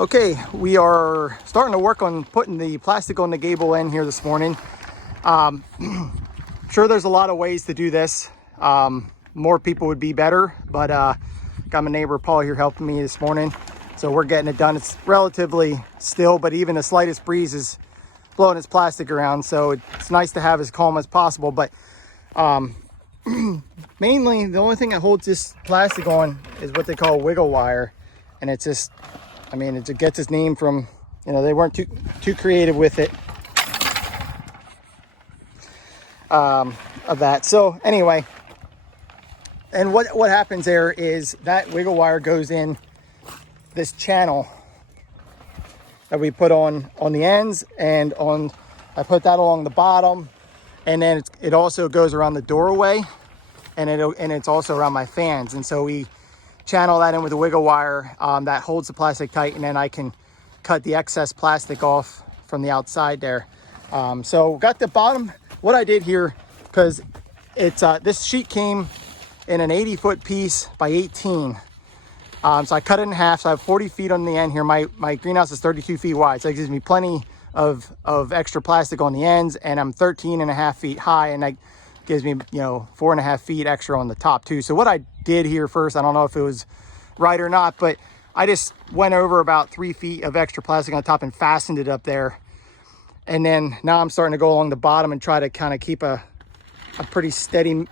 Okay, we are starting to work on putting the plastic on the gable end here this morning. Sure, there's a lot of ways to do this. More people would be better, but got my neighbor Paul here helping me this morning. So we're getting it done. It's relatively still, but even the slightest breeze is blowing its plastic around. So it's nice to have as calm as possible. But mainly the only thing that holds this plastic on is what they call wiggle wire. And it's just, I mean, it gets its name from, you know, they weren't too creative with it. Of that. So anyway, and what happens there is that wiggle wire goes in this channel that we put on the ends, and I put that along the bottom, and then it also goes around the doorway, and it's also around my fans. And so we channel that in with a wiggle wire that holds the plastic tight, and then I can cut the excess plastic off from the outside there. So got the bottom. What I did here, because it's this sheet came in an 80-foot piece by 18. So I cut it in half. So I have 40 feet on the end here. My greenhouse is 32 feet wide. So it gives me plenty of extra plastic on the ends, and I'm 13.5 feet high, and that gives me, you know, 4.5 feet extra on the top too. So what I did here first, I don't know if it was right or not, but I just went over about 3 feet of extra plastic on the top and fastened it up there. And then now I'm starting to go along the bottom and try to kind of keep a pretty steady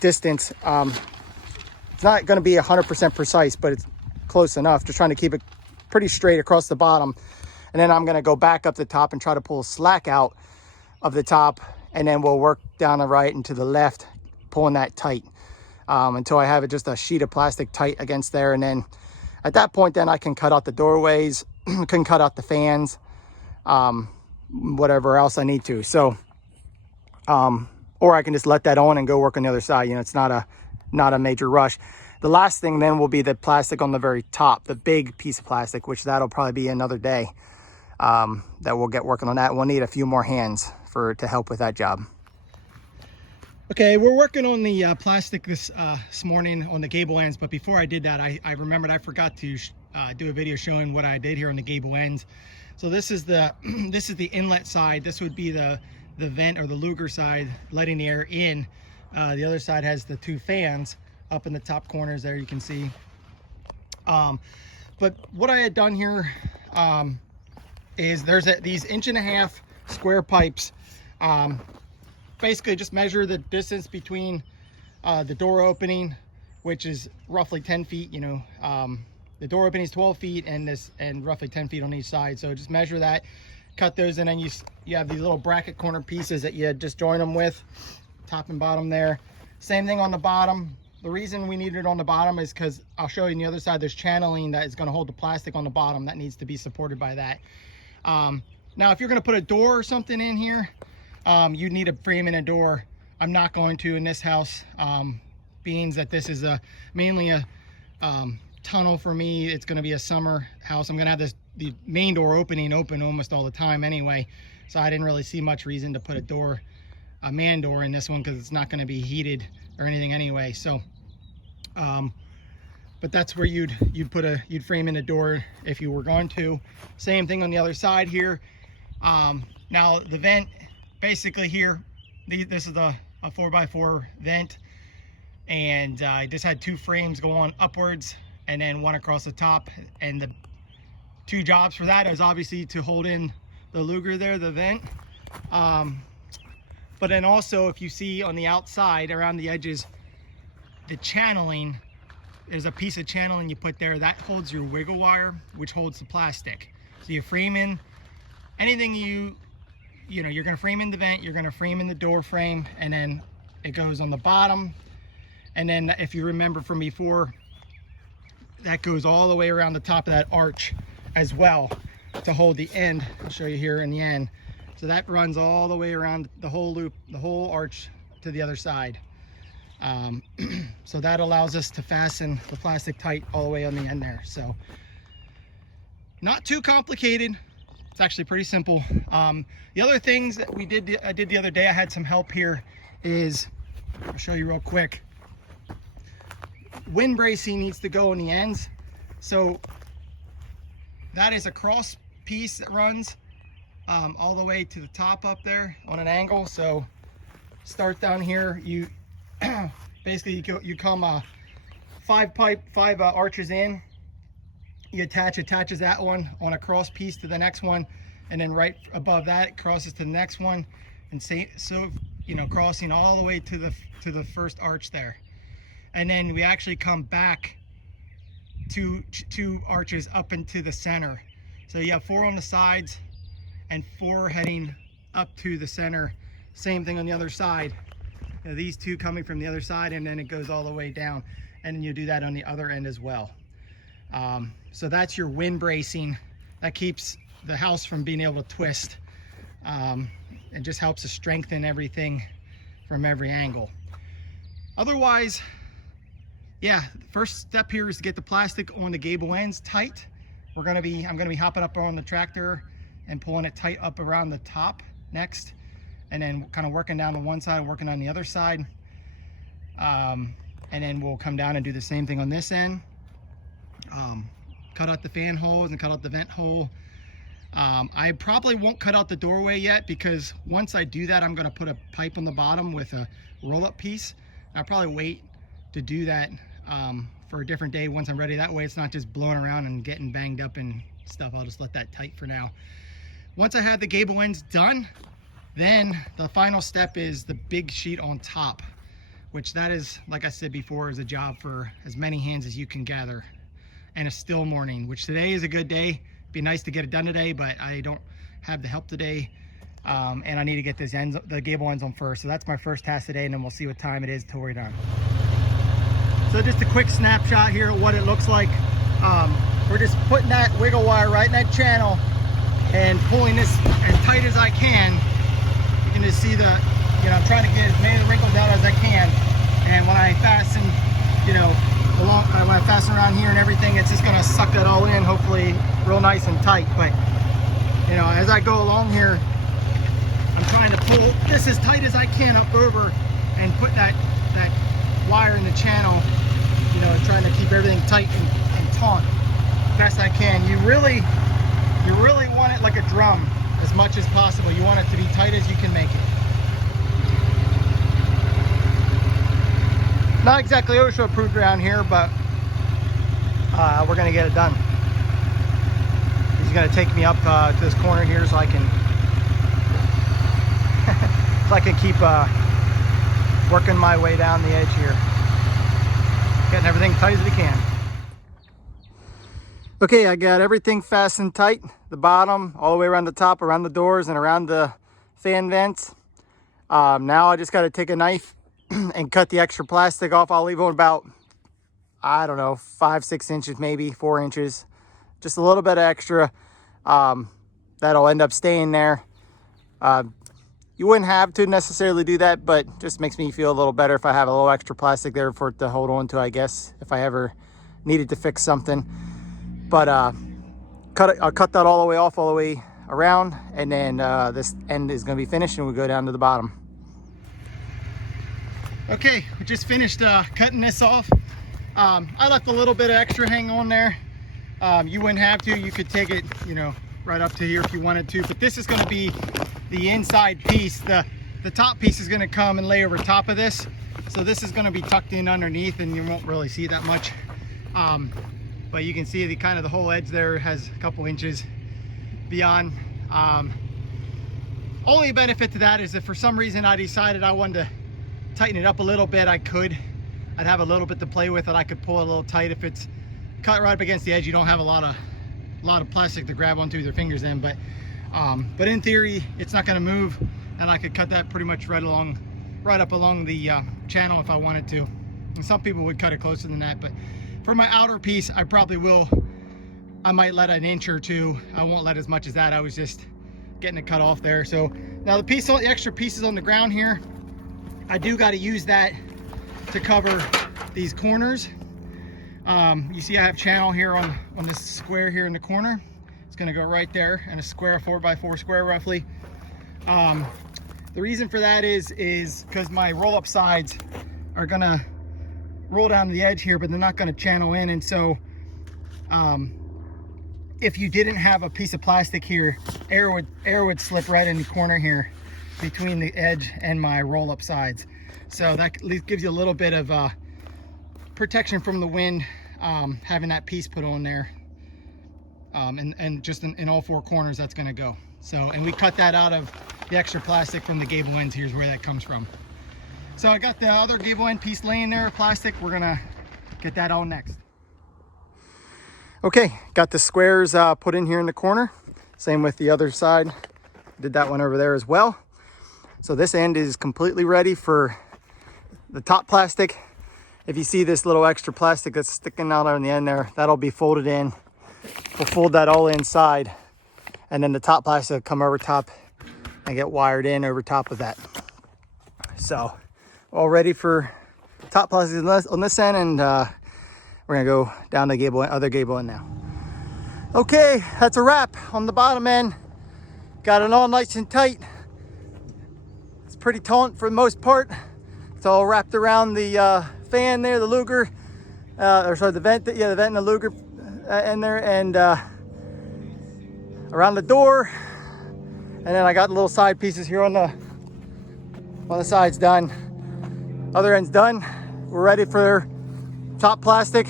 distance. It's not going to be 100% precise, but it's close enough. Just trying to keep it pretty straight across the bottom. And then I'm going to go back up the top and try to pull slack out of the top. And then we'll work down the right and to the left, pulling that tight until I have it just a sheet of plastic tight against there. And then at that point, then I can cut out the doorways, can cut out the fans, whatever else I need to. So, or I can just let that on and go work on the other side. You know, it's not a major rush. The last thing then will be the plastic on the very top, the big piece of plastic, which that'll probably be another day that we'll get working on that. We'll need a few more hands to help with that job. Okay, we're working on the plastic this morning on the gable ends, but before I did that, I remembered I forgot to do a video showing what I did here on the gable ends. So this is the inlet side. This would be the vent or the Luger side, letting the air in. The other side has the two fans up in the top corners there, you can see. But what I had done here is there's these 1.5 inch square pipes. Basically just measure the distance between the door opening, which is roughly 10 feet, you know. The door opening is 12 feet and roughly 10 feet on each side. So just measure that, cut those, and then you have these little bracket corner pieces that you just join them with, top and bottom there. Same thing on the bottom. The reason we need it on the bottom is because I'll show you on the other side, there's channeling that is going to hold the plastic on the bottom that needs to be supported by that. Now, if you're going to put a door or something in here, you need a frame in a door. I'm not going to in this house, being that this is mainly a tunnel for me. It's going to be a summer house. I'm going to have the main door open almost all the time anyway, so I didn't really see much reason to put a man door in this one, because it's not going to be heated or anything anyway. So but that's where you'd frame in a door if you were going to. Same thing on the other side here. Now the vent, basically here, this is a 4x4 vent, and I just had 2 frames go on upwards and then one across the top, and the 2 jobs for that is obviously to hold in the Luger there, the vent, but then also, if you see on the outside around the edges, the channeling, there's a piece of channeling you put there that holds your wiggle wire, which holds the plastic. So you frame in anything you know, you're going to frame in the vent, you're going to frame in the door frame, and then it goes on the bottom. And then if you remember from before, that goes all the way around the top of that arch as well to hold the end. I'll show you here in the end. So that runs all the way around the whole loop, the whole arch to the other side. So that allows us to fasten the plastic tight all the way on the end there. So not too complicated. It's actually pretty simple. The other things that I did the other day, I had some help here, is, I'll show you real quick. Wind bracing needs to go on the ends. So that is a cross piece that runs all the way to the top up there on an angle. So start down here, you basically you come 5 arches in, you attaches that one on a cross piece to the next one, and then right above that it crosses to the next one, and so you know, crossing all the way to the first arch there. And then we actually come back two arches up into the center. So you have 4 on the sides and 4 heading up to the center. Same thing on the other side. You know, these 2 coming from the other side, and then it goes all the way down. And then you do that on the other end as well. So that's your wind bracing. That keeps the house from being able to twist. It just helps to strengthen everything from every angle. Otherwise, yeah, the first step here is to get the plastic on the gable ends tight. I'm gonna be hopping up on the tractor and pulling it tight up around the top next, and then kind of working down on one side and working on the other side. And then we'll come down and do the same thing on this end. Cut out the fan holes and cut out the vent hole. I probably won't cut out the doorway yet, because once I do that, I'm gonna put a pipe on the bottom with a roll-up piece. I'll probably wait to do that for a different day once I'm ready. That way it's not just blowing around and getting banged up and stuff. I'll just let that tight for now. Once I have the gable ends done, then the final step is the big sheet on top, which that is, like I said before, is a job for as many hands as you can gather, and a still morning, which today is a good day. It'd be nice to get it done today, but I don't have the help today, and I need to get the gable ends on first. So that's my first task today, and then we'll see what time it is till we're done. So just a quick snapshot here of what it looks like. We're just putting that wiggle wire right in that channel and pulling this as tight as I can. You can just see the, you know, I'm trying to get as many of the wrinkles out as I can. And when I fasten, you know, when I fasten around here and everything, it's just gonna suck that all in, hopefully real nice and tight. But, you know, as I go along here, I'm trying to pull this as tight as I can up over and put that wire in the channel, you know, trying to keep everything tight and taut best I can. You really want it like a drum as much as possible. You want it to be tight as you can make it. Not exactly OSHA approved around here, but we're gonna get it done. He's gonna take me up to this corner here so I can keep working my way down the edge here, getting everything tight as we can. Okay, I got everything fastened tight, the bottom all the way around the top, around the doors and around the fan vents. Now I just got to take a knife and cut the extra plastic off. I'll leave it about, I don't know, 5-6 inches, maybe 4 inches, just a little bit of extra. That'll end up staying there. You wouldn't have to necessarily do that, but just makes me feel a little better if I have a little extra plastic there for it to hold on to, I guess, if I ever needed to fix something. But I'll cut that all the way off, all the way around, and then this end is going to be finished and we'll go down to the bottom. Okay, we just finished cutting this off. I left a little bit of extra hang on there. You wouldn't have to. You could take it, you know, right up to here if you wanted to, but this is going to be the inside piece. The top piece is going to come and lay over top of this, so this is going to be tucked in underneath and you won't really see that much. But you can see the whole edge there has a couple inches beyond. Only benefit to that is if for some reason I decided I wanted to tighten it up a little bit, I could. I'd have a little bit to play with and I could pull it a little tight. If it's cut right up against the edge, you don't have a lot of plastic to grab onto with your fingers in, but in theory it's not going to move, and I could cut that pretty much right up along the channel if I wanted to. And some people would cut it closer than that, but for my outer piece I might let an inch or two. I won't let as much as that. I was just getting it cut off there. So now the extra pieces on the ground here, I do got to use that to cover these corners. You see I have channel here on this square here in the corner. It's going to go right there in a square, 4x4 square roughly. The reason for that is because my roll-up sides are going to roll down to the edge here, but they're not going to channel in, and so if you didn't have a piece of plastic here, air would slip right in the corner here between the edge and my roll-up sides. So that gives you a little bit of protection from the wind, having that piece put on there. And just in all four corners that's going to go. So, and we cut that out of the extra plastic from the gable ends. Here's where that comes from. So I got the other gable end piece laying there, plastic. We're gonna get that on next. Okay, got the squares put in here in the corner. Same with the other side. Did that one over there as well. So this end is completely ready for the top plastic. If you see this little extra plastic that's sticking out on the end there, that'll be folded in. We'll fold that all inside, and then the top plastic will come over top and get wired in over top of that. So all ready for top plastic on this end, and we're gonna go down the other gable end now. Okay, that's a wrap on the bottom end. Got it all nice and tight. It's pretty taut for the most part. It's all wrapped around the fan there, the Luger, or sorry, the vent. Yeah, the vent and the Luger in there, and around the door. And then I got little side pieces here on the sides done. Other end's done. We're ready for top plastic.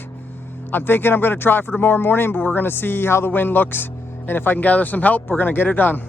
I'm thinking I'm going to try for tomorrow morning, but we're going to see how the wind looks, and if I can gather some help, we're going to get it done.